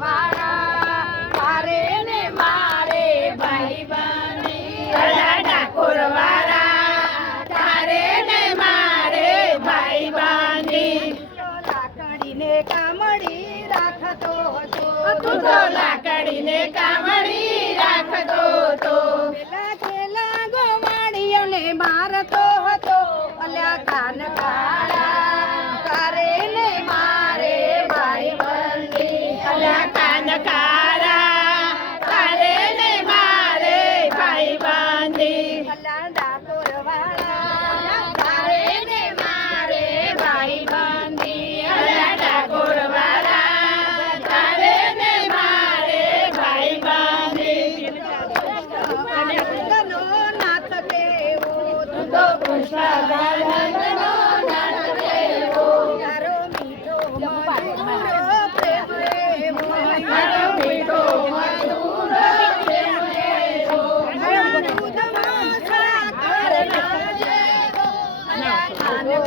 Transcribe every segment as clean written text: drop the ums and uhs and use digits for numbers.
વાળા તારે ને મારે ભાઈ બંધી અલા ડાકોર વાળા તારે ને મારે ભાઈ બંધી લાકડીને કામડી રાખતો હતો તું તો લાકડીને કામડી રાખતો તો પેલા છેલ્લા ગોવાળીઓને મારતો હતો અલ્યા કાન કાળા તારે ને મારે ભાઈ બંધી અલા કાન કાળા તારે ને મારે ભાઈ બંધી અલ્યા ડાકોર વાળા તારે ને મારે ભાઈ બંધી અલા ડાકોર વાળા તારે ને મારે ભાઈ બંધી કૃષ્ણનો નાથ કેવો તું તો કૃષ્ણ નાથ દેવો તારો મીઠો મધુર પ્રેમ એવો મારો મીઠો મધુર પ્રેમ એવો દૂધમાં સાકર નાખેલો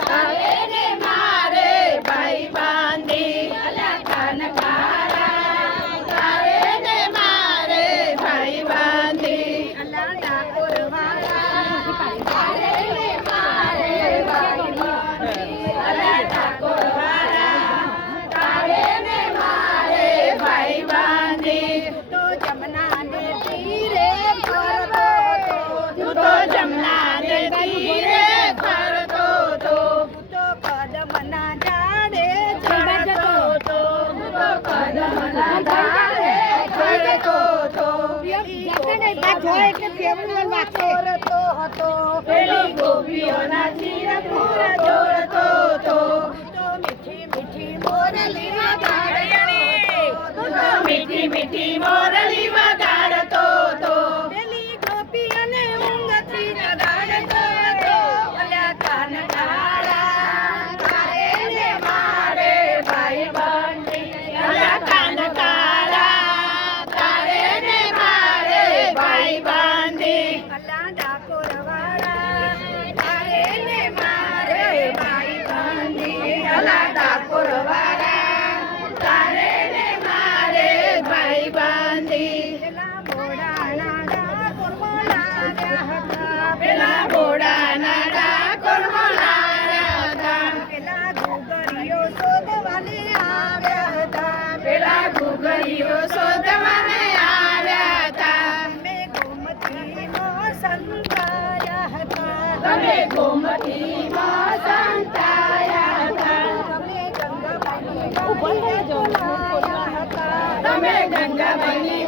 તારે ને મારે ભાઈ બંધી અલા કાન કાળા તારે ને મારે ભાઈ બંધી અલા ડાકોર વાળા તારે ને મારે ભાઈ બંધી અલા ડાકોર વાળા તારે ને મારે ભાઈ બંધી તો જમનાને તીરે ફરતો હતો તું તો જમનાને તીરે ફરતો તો તો કદમના ઝાડે ચડતો હતો તો કદમના ઝાડે ચડતો તો કરતો હતો પેલી ગોપીઓના ચીર પૂરા જોડતો તો તો મીઠી મીઠી મોરલી વગાડતો તું તો મીઠી મીઠી મોરલી વગાડતો તો પેલી ગોપીઓને ઊંઘથી જગાડતો હતો અલ્યા કાન કાળા તારે ને મારે ભાઈ બંધી અલા કાન કાળા તારે ને મારે ભાઈ બંધી અલ્યા ડાકોર વાળા તારે ને મારે ભાઈ બંધી અલા ડાકોર વાળા તારે ને મારે ભાઈ બંધી પેલા મોડાના ડાકોર બોલાવ્યા હતા પેલા ઘોડાના ડાકોર બોલાવ્યા હતા પેલા ઘૂઘરીઓ શોધવાને આવ્યા હતા પેલા ઘૂઘરીઓ શોધવાને આવ્યા હતા મેં ગોમતીમાં સંતાયા હતા તમે ગોમતીમાં સંતાયા હતા તમે ગંગાબાઈની બોલાવ્યા હતા તમે ગંગાબાઈની